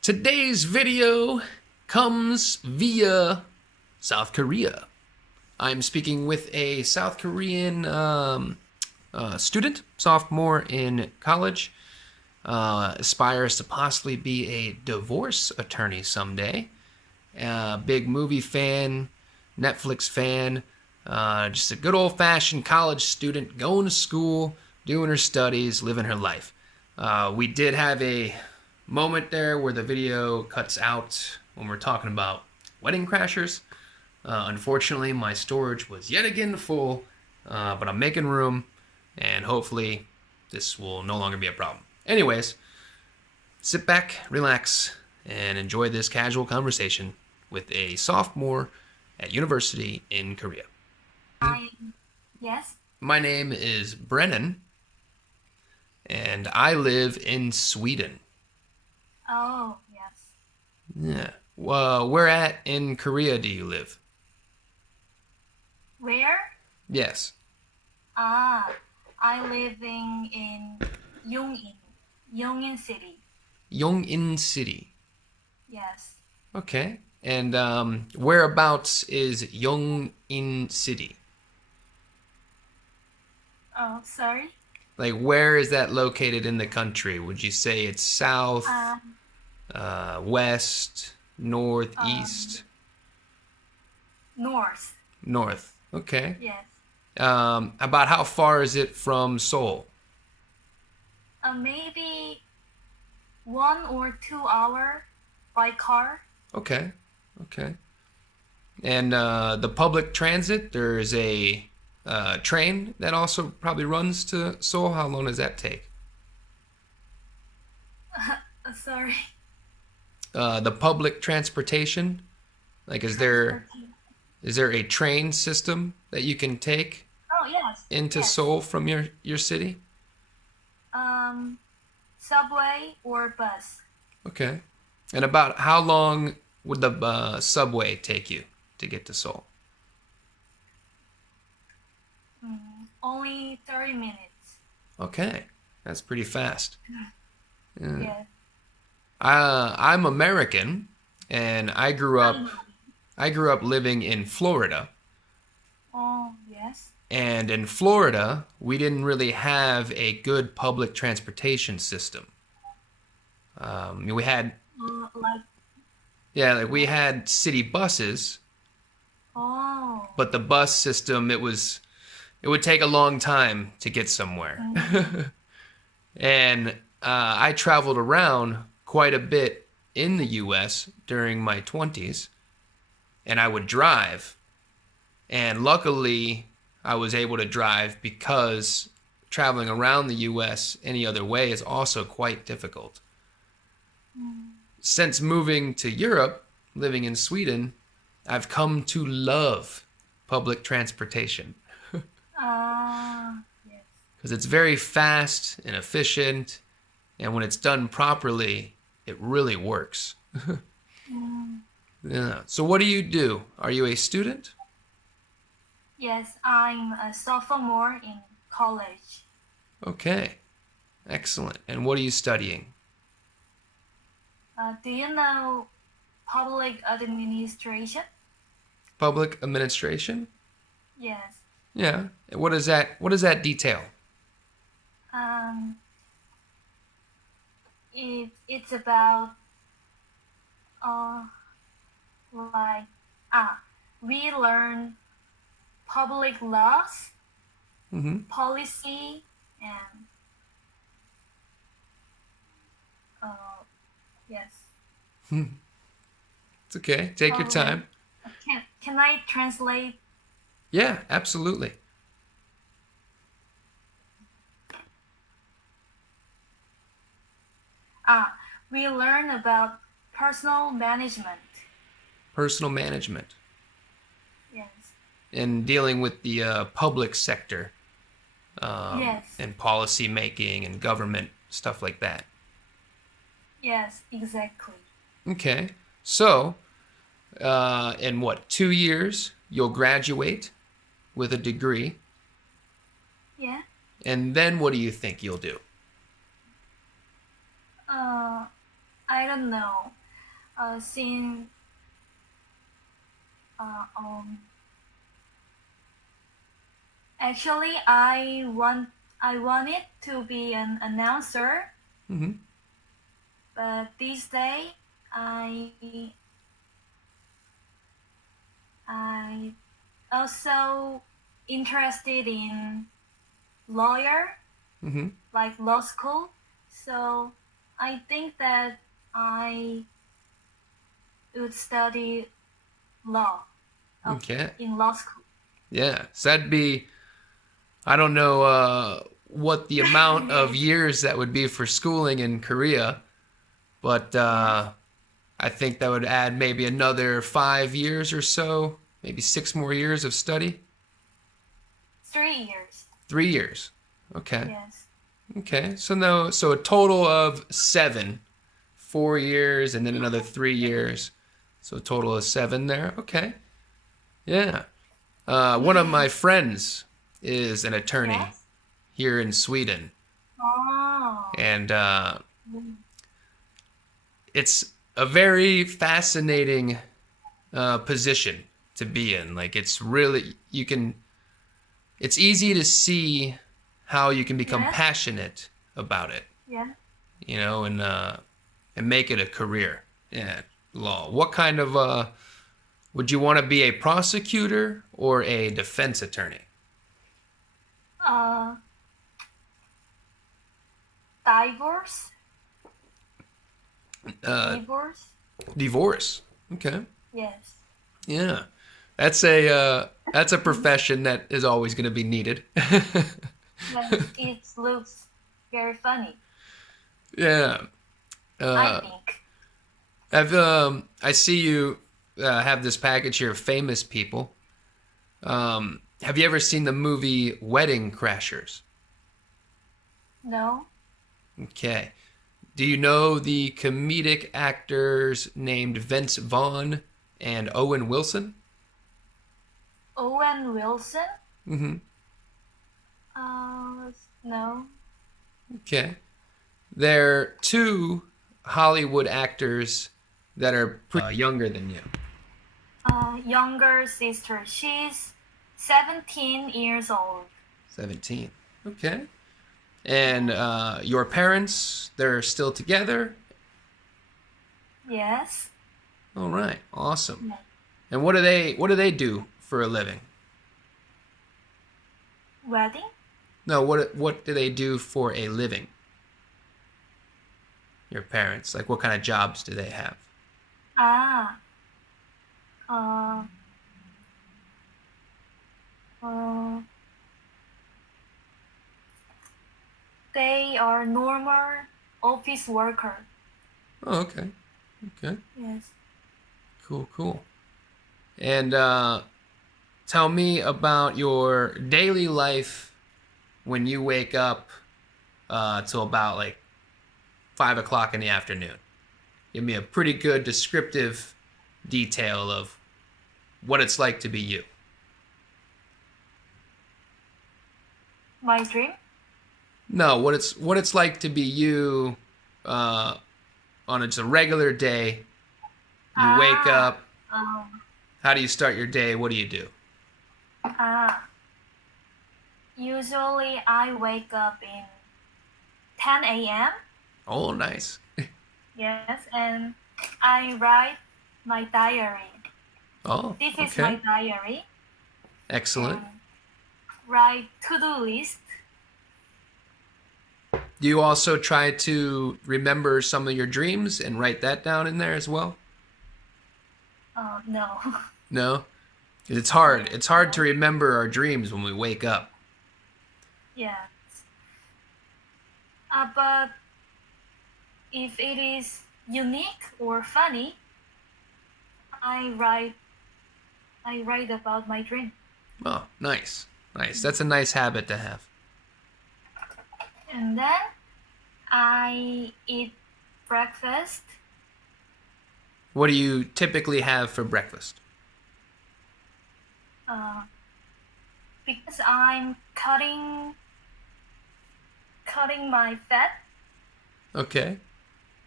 Today's video comes via South Korea. I'm speaking with a South Korean student, sophomore in college, aspires to possibly be a divorce attorney someday. Big movie fan, Netflix fan, just a good old-fashioned college student, going to school, doing her studies, living her life. We did have a moment there where the video cuts out when we're talking about wedding crashers. Unfortunately, my storage was yet again full, but I'm making room, and hopefully this will no longer be a problem. Anyways, sit back, relax, and enjoy this casual conversation with a sophomore at university in Korea. Yes. My name is Brennan, and I live in Sweden. Oh, yes. Yeah. Where at in Korea do you live? Where? Yes. I living in Yongin City. Yongin City. Yes. Okay. And whereabouts is Yongin City? Oh, sorry. Like, where is that located in the country? Would you say it's south, west, north, east? North. North. Okay. Yes. About how far is it from Seoul? Maybe 1 or 2 hour by car. Okay. Okay. And the public transit, there's a train that also probably runs to Seoul. How long does that take? Sorry. The public transportation, like is there a train system that you can take Oh, yes. into Yes. Seoul from your city? Subway or bus. Okay. And about how long would the subway take you to get to Seoul? Only 30 minutes. Okay, that's pretty fast. Yeah. Yes. I'm American, and I grew up living in Florida. Oh, yes. And in Florida, we didn't really have a good public transportation system. We had, Like, like we had city buses, oh. but the bus system, it would take a long time to get somewhere. And I traveled around quite a bit in the U.S. during my 20s, and I would drive. And luckily, I was able to drive because traveling around the U.S. any other way is also quite difficult. Since moving to Europe, living in Sweden, I've come to love public transportation Yes. because it's very fast and efficient, and when it's done properly, it really works. Yeah. So what do? Are you a student? Yes, I'm a sophomore in college. Okay. Excellent. And what are you studying? Do you know public administration? Public administration? Yes. Yeah. What does that detail? Um, it's about like we learn public laws, Mm-hmm. policy, and yes. It's okay. Take your Um, time. can I translate? Yeah, absolutely. We learn about personal management. Personal management Yes. and dealing with the public sector, Yes. and policy making and government stuff like that. Yes, exactly. Okay. So, in what, 2 years, you'll graduate with a degree, Yeah. and then what do you think you'll do? I don't know. Since uh, um, actually, I wanted to be an announcer, Mm-hmm. but this day I I also interested in lawyer, Mm-hmm. like law school. So I think that I would study law Okay. in law school. Yeah. So that'd be, I don't know what the amount of years that would be for schooling in Korea, but Yes, I think that would add maybe another 5 years or so, maybe 6 more years of study. 3 years. 3 years. Okay. Yes. Okay. So no, so a total of seven. 4 years and then another 3 years. So a total of seven there. Okay. Yeah. One of my friends is an attorney Yes. here in Sweden, Oh. and it's a very fascinating position to be in. Like it's really you can. It's easy to see how you can become Yes. passionate about it, Yeah. and make it a career. Yeah, law. What kind of would you want to be a prosecutor or a defense attorney? Uh, divorce. Uh, Divorce. divorce. Okay. Yes. Yeah. That's a profession that is always going to be needed. Yes. It looks very funny. Yeah. I Uh, think. I see you have this package here of famous people. Have you ever seen the movie Wedding Crashers? No. Okay. Do you know the comedic actors named Vince Vaughn and Owen Wilson? Owen Wilson. Mm-hmm. No. Okay. They're two Hollywood actors that are younger than you. Younger sister. She's 17 years old. 17. Okay. And your parents, they're still together? Yes. All right. Awesome. Yeah. And what do they do for a living? Wedding. No, what do they do for a living? Your parents, like what kind of jobs do they have? Ah. Uh. Uh. They are normal office worker. Oh, okay. Okay. Yes. Cool, cool. And tell me about your daily life when you wake up till about like 5 o'clock in the afternoon. Give me a pretty good descriptive detail of what it's like to be you. My dream. No, what it's like to be you uh, on just a regular day. You wake Ah. up. Um. How do you start your day? What do you do? Ah. Usually I wake up in 10 a.m. Oh, nice. Yes, and I write my diary. Oh, This is my okay. diary. Excellent. And write to-do list. Do you also try to remember some of your dreams and write that down in there as well? No. No? 'Cause it's hard. Yes, It's hard to no. remember our dreams when we wake up. Yes. But if it is unique or funny, I write I write about my dream. Oh, nice. Nice. That's a nice habit to have. And then I eat breakfast. What do you typically have for breakfast? Uh, because I'm cutting my fat. Okay.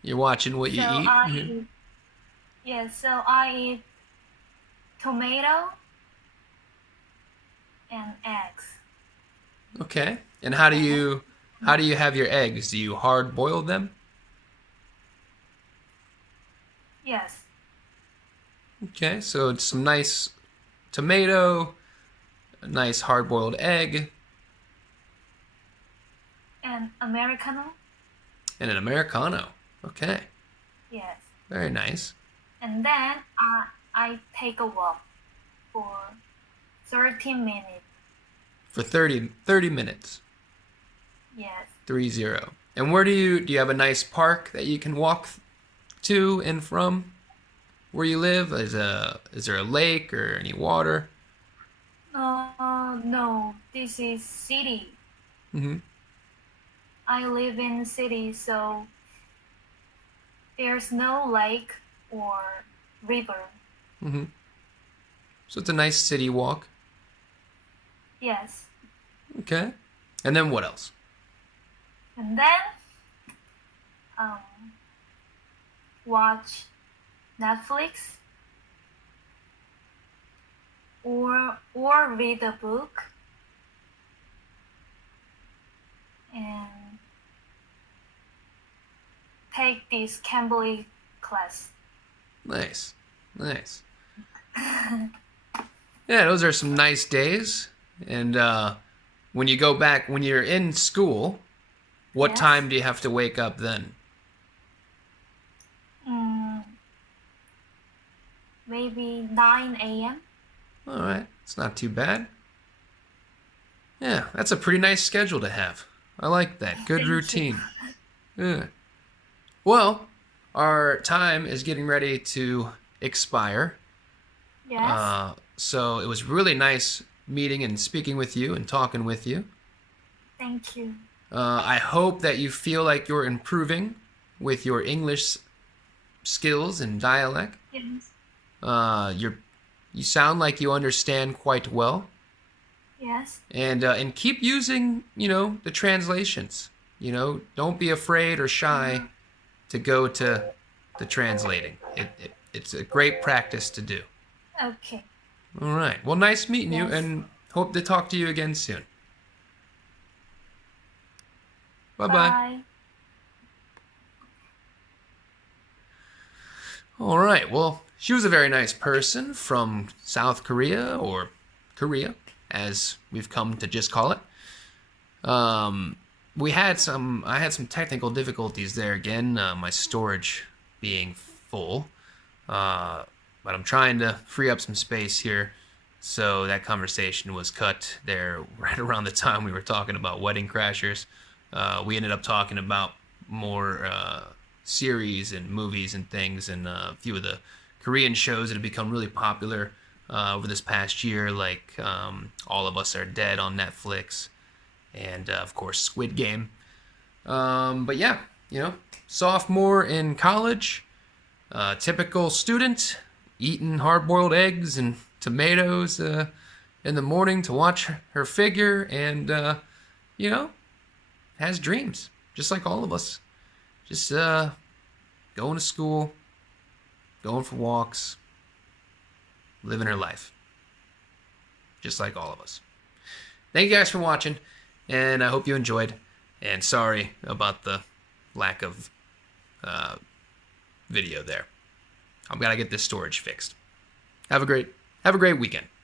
You're watching what So you eat? I eat, yes, so I eat tomato and eggs. Okay. And how do And you have your eggs? Do you hard boil them? yes, Okay, so it's some nice tomato, a nice hard boiled egg, and Americano. and an Americano. Okay, Yes. very nice. And then I take a walk for 30 minutes. For 30 minutes. Yes. 30. And where do you have a nice park that you can walk to and from where you live? Is there a lake or any water? No, this is city. Mm-hmm. I live in city, so there's no lake or river. Mm-hmm. So it's a nice city walk. Yes. Okay. And then what else? And then um, watch Netflix or read a book and take this Cambly class. Nice. Nice. Yeah, those are some nice days. And when you go back, when you're in school, what Yes. time do you have to wake up then? Mm, maybe 9 a.m. All right, it's not too bad. Yeah, that's a pretty nice schedule to have. I like that. Good Thank you. routine. Yeah. Well, our time is getting ready to expire. Yes. So it was really nice meeting and speaking with you and talking with you. Thank you. I hope that you feel like you're improving with your English skills and dialect. Yes. You sound like you understand quite well, Yes. and keep using the translations. Don't be afraid or shy to go to the translating. It's a great practice to do. Okay. All right. Well, nice meeting you, Yes. and hope to talk to you again soon. Bye bye. Bye. All right. Well, she was a very nice person from South Korea, or Korea, as we've come to just call it. I had some technical difficulties there again. My storage being full, but I'm trying to free up some space here. So that conversation was cut there right around the time we were talking about Wedding Crashers. We ended up talking about more series and movies and things, and a few of the Korean shows that have become really popular over this past year, like All of Us Are Dead on Netflix, and of course Squid Game. But yeah, sophomore in college, typical student, eating hard-boiled eggs and tomatoes in the morning to watch her figure, and has dreams, just like all of us. Just going to school, going for walks, living her life, just like all of us. Thank you guys for watching, and I hope you enjoyed. And sorry about the lack of video there. I've got to get this storage fixed. Have a great weekend.